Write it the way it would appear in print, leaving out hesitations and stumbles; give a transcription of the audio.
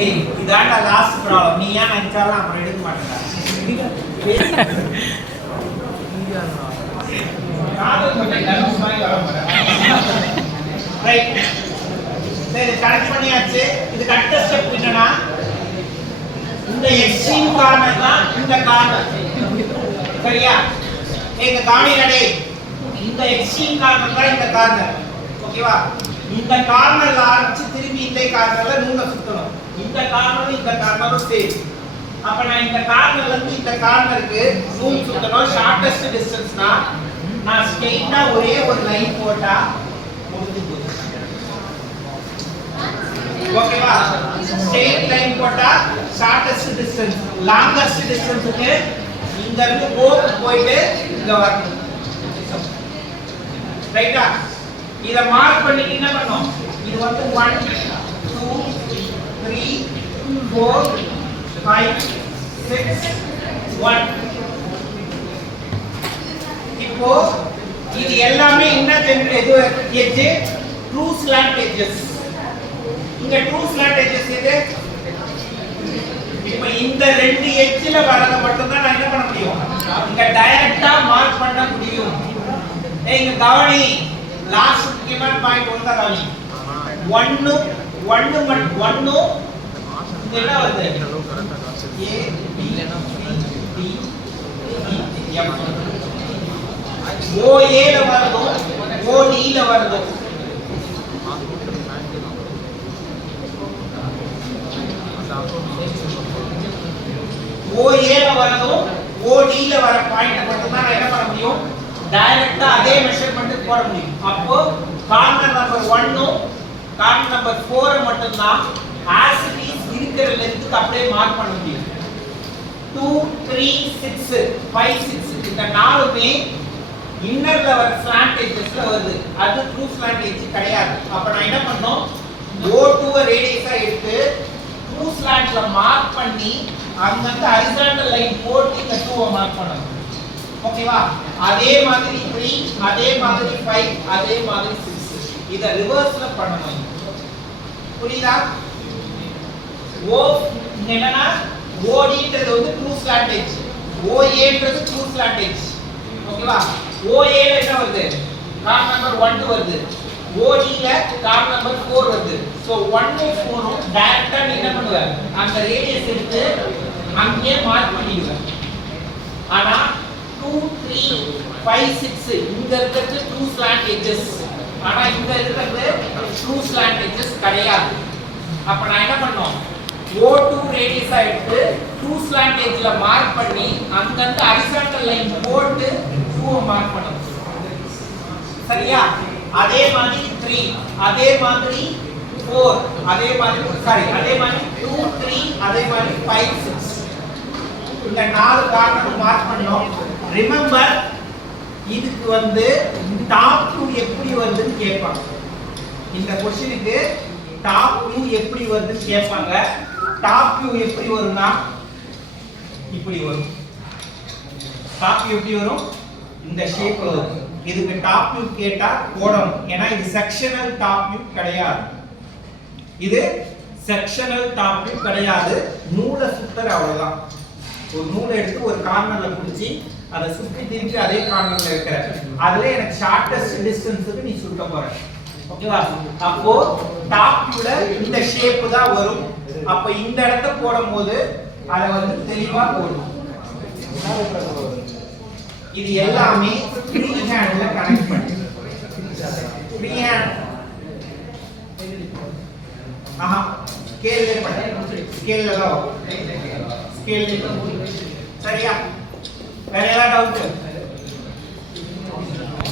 ஏய் இதாண்டா last problem. நீ ஏன் நினைச்சாலும் அப்புறம் எடுக்க மாட்டேடா. ரைட். சரி கரெக்ட் பண்ணியாச்சு. இது கரெக்ட் ஸ்டெப் என்னன்னா இந்த எக்ஸ்ட்ரீம் கார்னர் தான் இந்த கார்னர். சரியா? எங்க காணிலடே இந்த எக்ஸ்ட்ரீம் கார்னர் தான் இந்த கார்னர். ஓகேவா? இந்த கார்னர்ல ஆரம்பிச்சு திரும்பி இந்த கார்னர்ல நூலை சுத்தணும். இந்த கார்னரும் சேம். அப்ப நான் இந்த கார்னர்ல இருந்து இந்த கார்னருக்கு நூல் சுத்தணும். ஷார்ட்டஸ்ட் டிஸ்டன்ஸ்னா நான் ஸ்ட்ரெயிட்டா ஒரே ஒரு லைன் போட்டா முடிஞ்சு போகுது. ஓகேவா? ஸ்ட்ரெயிட் லைன் போட்டா ஷார்ட்டஸ்ட் டிஸ்டன்ஸ். லாங்கஸ்ட் டிஸ்டன்ஸ்க்கு இங்க இருந்து போயிட்டு இங்க வரணும். ரைட்டா? இத மார்க் பண்ணி என்ன பண்ணோம்? இது வந்து 1 2 3 4 5 6 1. இப்போ இது எல்லாமே என்ன இது எட்ஜ் ட்ரூ ஸ்லாண்ட் எட்ஜஸ். இங்க ட்ரூ ஸ்லாண்ட் எட்ஜஸ் எது? இப்போ இந்த ரெண்டு எட்ஜ்ல வரத மட்டும் தான் நான் என்ன பண்ண முடியும்? இங்க டைரக்டா மார்க் பண்ண முடியும். இங்க கவனி, லாஸ்ட் முக்கியமான பாயிண்ட் ஒண்ணா கவனி. 1 இது என்ன வருது? A B C D E F. OA ல வருதோ OD ல வருதோ OA ல வரதோ OD ல வர பாயிண்ட் மட்டும் தான் என்ன பண்ண முடியும்? டைரக்ட்டா அதே மெஷர்மென்ட் போட முடியும். அப்போ கார்னர் நம்பர் 1 கார்னர் நம்பர் 4 மட்டும் தான் as it is இருக்கிற லெந்த்க்கு அப்படியே மார்க் பண்ண முடியும். 2 3 6 5 6 இந்த நாலுமே இன்னர்ல வர ஸ்லாண்ட் எட்ஜஸ்ல வருது. அது ட்ரூ ஸ்லாண்ட் எட்ஜ் கிடையாது. அப்ப நான் என்ன பண்ணனும்? O2 ரேடியஸா எடுத்து ட்ரூ ஸ்லாண்ட்ல மார்க் பண்ணி அங்க இருந்து ஹரிசாண்டல் லைன் போட்டு இந்த 2 மார்க் பண்ணனும். ஓகேவா? அதே மாதிரி 3 அதே மாதிரி 5 அதே மாதிரி 6 இத ரிவர்ஸ்ல பண்ணனும். புரியுதா? O என்னன்னா OD ன்றது வந்து ட்ரூ ஸ்லாண்ட் எட்ஜ், OA ன்றது ட்ரூ ஸ்லாண்ட் எட்ஜ். ஓகேவா? OA ல என்ன வருது? கார்னர் நம்பர் 1 வருது. OD ல கார்னர் நம்பர் 4 வருது. சோ 1 4 டைரக்ட்டா நீ என்ன பண்ணுவ? அந்த ரேடியஸ் எடுத்து அங்கேயே மார்க் பண்ணிடுவ. ஆனா 2 3 5 6 இங்க இருக்கிறது ட்ரூ ஸ்லாண்ட் எட்ஜஸ். ஆனா இங்க இருக்கிறது ட்ரூ ஸ்லாண்ட் எட்ஜஸ் கிடையாது. அப்ப நான் என்ன பண்ணனும்? O2 ரேடியஸா எடுத்து ட்ரூ ஸ்லாண்ட் எட்ஜ்ல மார்க் பண்ணி அங்க இருந்து ஹரிசாண்டல் லைன் போட்டு 2 மார்க் பண்ணனும். சரியா? அதே மாதிரி 3 அதே மாதிரி 4 அதே மாதிரி 2 3 அதே மாதிரி 5 6 இந்த நாலு கார்னர் மார்க் பண்ணோம். ரிமெம்பர் இதுக்கு வந்து டாப் வியூ எப்படி வருதுன்னு கேட்பாங்க. இந்த क्वेश्चनக்கு டாப் வியூ எப்படி வருதுன்னு கேட்பாங்க. டாப் வியூ எப்படி வரும்னா இப்படி வரும். டாப் வியூ எப்படி வரும்? இந்த ஷேப்ல வரும். இதுக்கு டாப் வியூ கேட்டா போடணும். ஏன்னா இது செக்ஷனல் டாப் வியூ கிடையாது. இது செக்ஷனல் டாப் வியூ கிடையாது. நூலை சுத்தற அவ்வளவுதான். ஒரு நூலை எடுத்து ஒரு கார்னர்ல பிடிச்சி அதை சுத்தி திருப்பி அதே கார்னர்ல வைக்கிற. அதுல எனக்கு ஷார்ட்டஸ்ட் டிஸ்டன்ஸ்க்கு நீ சுத்த போற. ஓகேவா? அப்போ டாப் வியூல இந்த ஷேப் தான் வரும். அப்ப இந்த இடத்தை போடும்போது அதை வந்து தெளிவா போடும். இது எல்லாமே ஃப்ரீ ஹேண்ட்ல கனெக்ட் பண்ணி ஃப்ரீ ஹேண்ட் ஸ்கேல்ல தான் ஸ்கேல் சரியா? வேற ஏதாவது டவுட்?